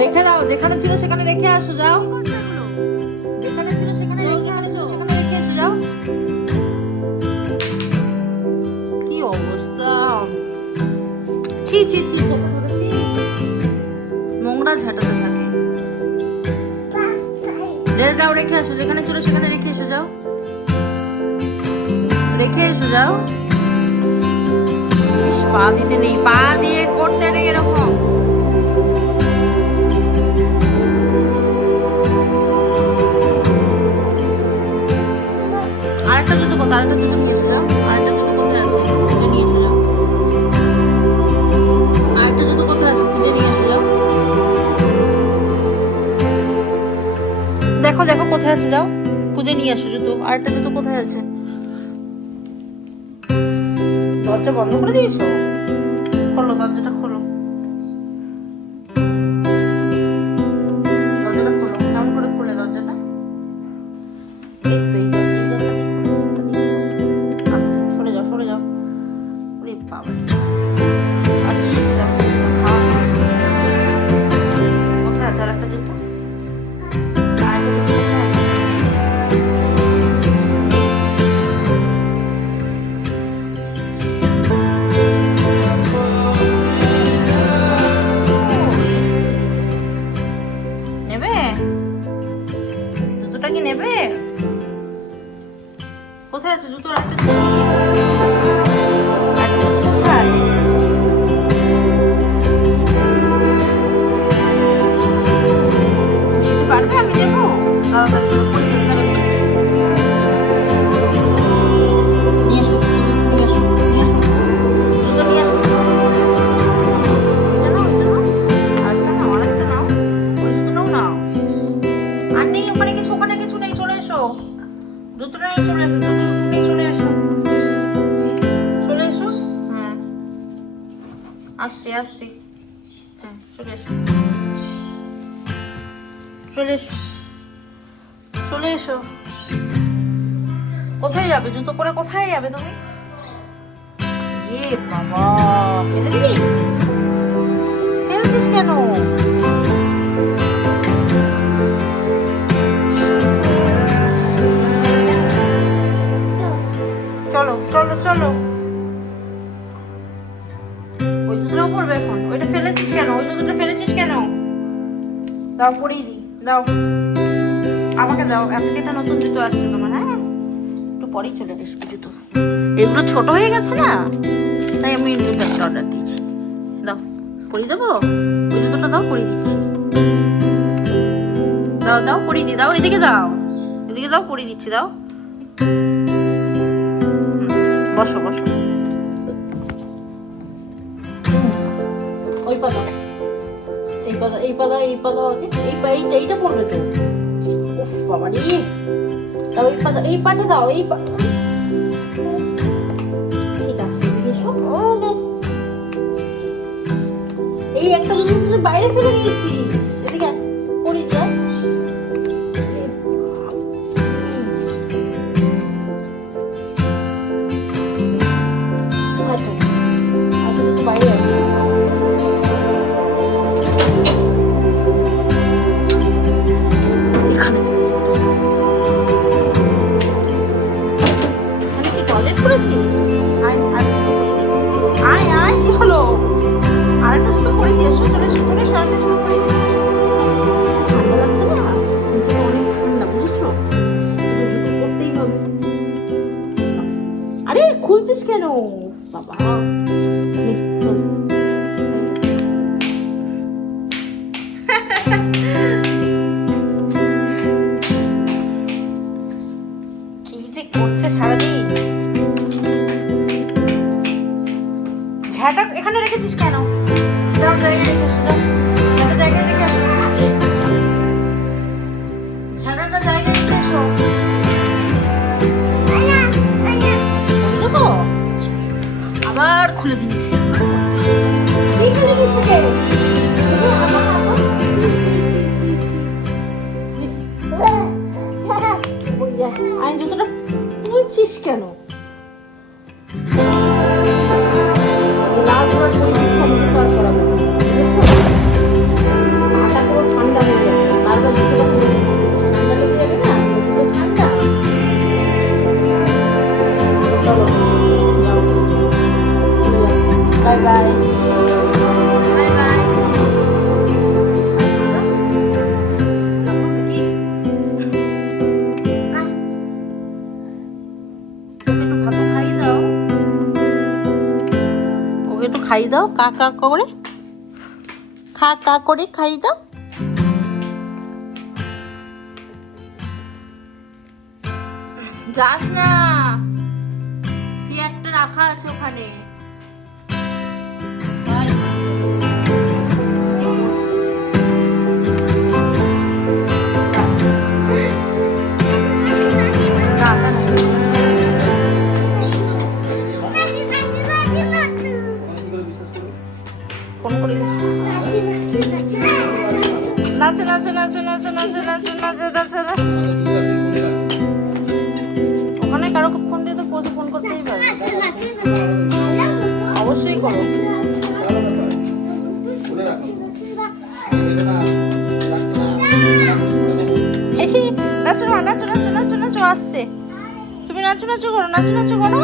রেখে দাও যেখানে ছিল সেখানে রেখে আসো যাও। যেখানে ছিল সেখানে যেখানে ছিল সেখানে রেখে এসো যাও। কি অবস্থা? ছি ছি ছি নোংরা ঝাঁটাতে থাকে। রে যাও রেখে আসো যেখানে ছিল সেখানে রেখে এসো যাও। রেখে এসো যাও। পা দিতে নেই পা দিয়ে করতে নেই এরকম। নিয়ে আরেকটা জুতো কোথায় আছে? খুঁজে নিয়ে এসো যাও। আরেকটা জুতো কোথায় আছে? খুঁজে নিয়ে এসো যাও। দেখো দেখো কোথায় আছে, যাও। খুঁজে নিয়ে এসো জুতো। আরেকটা জুতো কোথায় আছে? দরজা বন্ধ করে দিয়েছ? খোলো, দরজাটা খোলো। নেবে কোথায় আছে? জুতো? তুমি পারবে? আমি দেবো জুতোটা নিয়ে চলে এসো জুতো নিয়ে চলে এসো চলে এসো? হ্যাঁ। আস্তে আস্তে। হ্যাঁ চলে এসো। চলে এসো। চলে এসো। কোথায় যাবে? জুতো পরে কোথায় যাবে তুমি? এ বাবা, ফেলে দিবি ফেলছিস কেন? চলো চলো চলো। ওই জুতোটাও পরবে এখন। ওইটা ফেলেছিস কেন? ওই জুতোটা ফেলেছিস কেন? দাও, পরিয়ে দি দাও। আমাকে দাও। আজকে একটা নতুন জুতো আসছে তোমার হ্যাঁ? একটু পরেই চলে আসবে জুতো। এগুলো ছোট হয়ে গেছে না? তাই আমি জুতো একটা অর্ডার দিয়েছি। দাও, পরিয়ে দেবো? ওই জুতোটা দাও, পরিয়ে দিচ্ছি। দাও দাও, পরিয়ে দি দাও, এদিকে দাও। এদিকে দাও, পরিয়ে দিচ্ছি। দাও। বসো বসো। ওই পাতা। এই পাতা এই পাতা এই পাতা আছে। এই পা, এইটা এইটা পড়বে তো। উফ, বাবা রে। দাও এই পাতা, এই পাটা দাও, এই পা। ঠিক আছে এই একটা যদি বাইরে ফেলে দিয়েছিস। রেখেছিস কেন যাও জায়গায় রেখে দাও, কা কা করে। খা, কা করে খাই দাও। যাস না। চেয়ারটা রাখা আছে ওখানে। নাচো নাচো নাচো নাচো নাচো নাচো ওখানে কারও দিয়ে তো পৌঁছে ফোন করতেই পারে। অবশ্যই করো। নাচো না, নাচো নাচো নাচো নাচো, আসছে। তুমি নাচো, নাচু করো, নাচু, নাচো করো।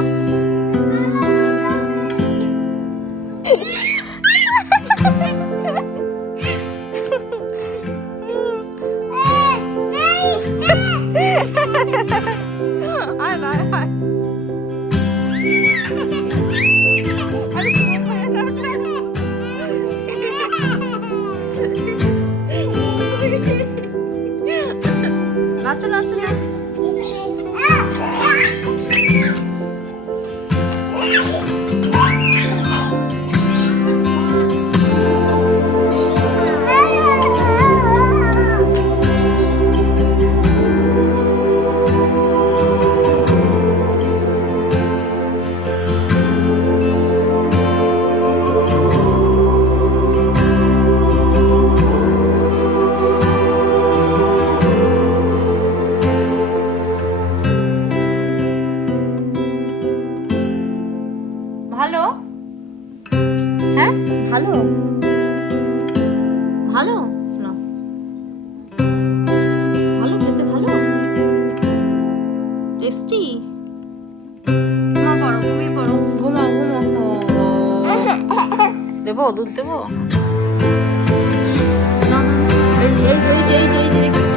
吃了，吃了。এসছি ঘুমা পড়ো ঘুমিয়ে পড়ো ঘুমাও ঘুমাও দেবো দুধ দেবো এই এই এই এই এই দেখি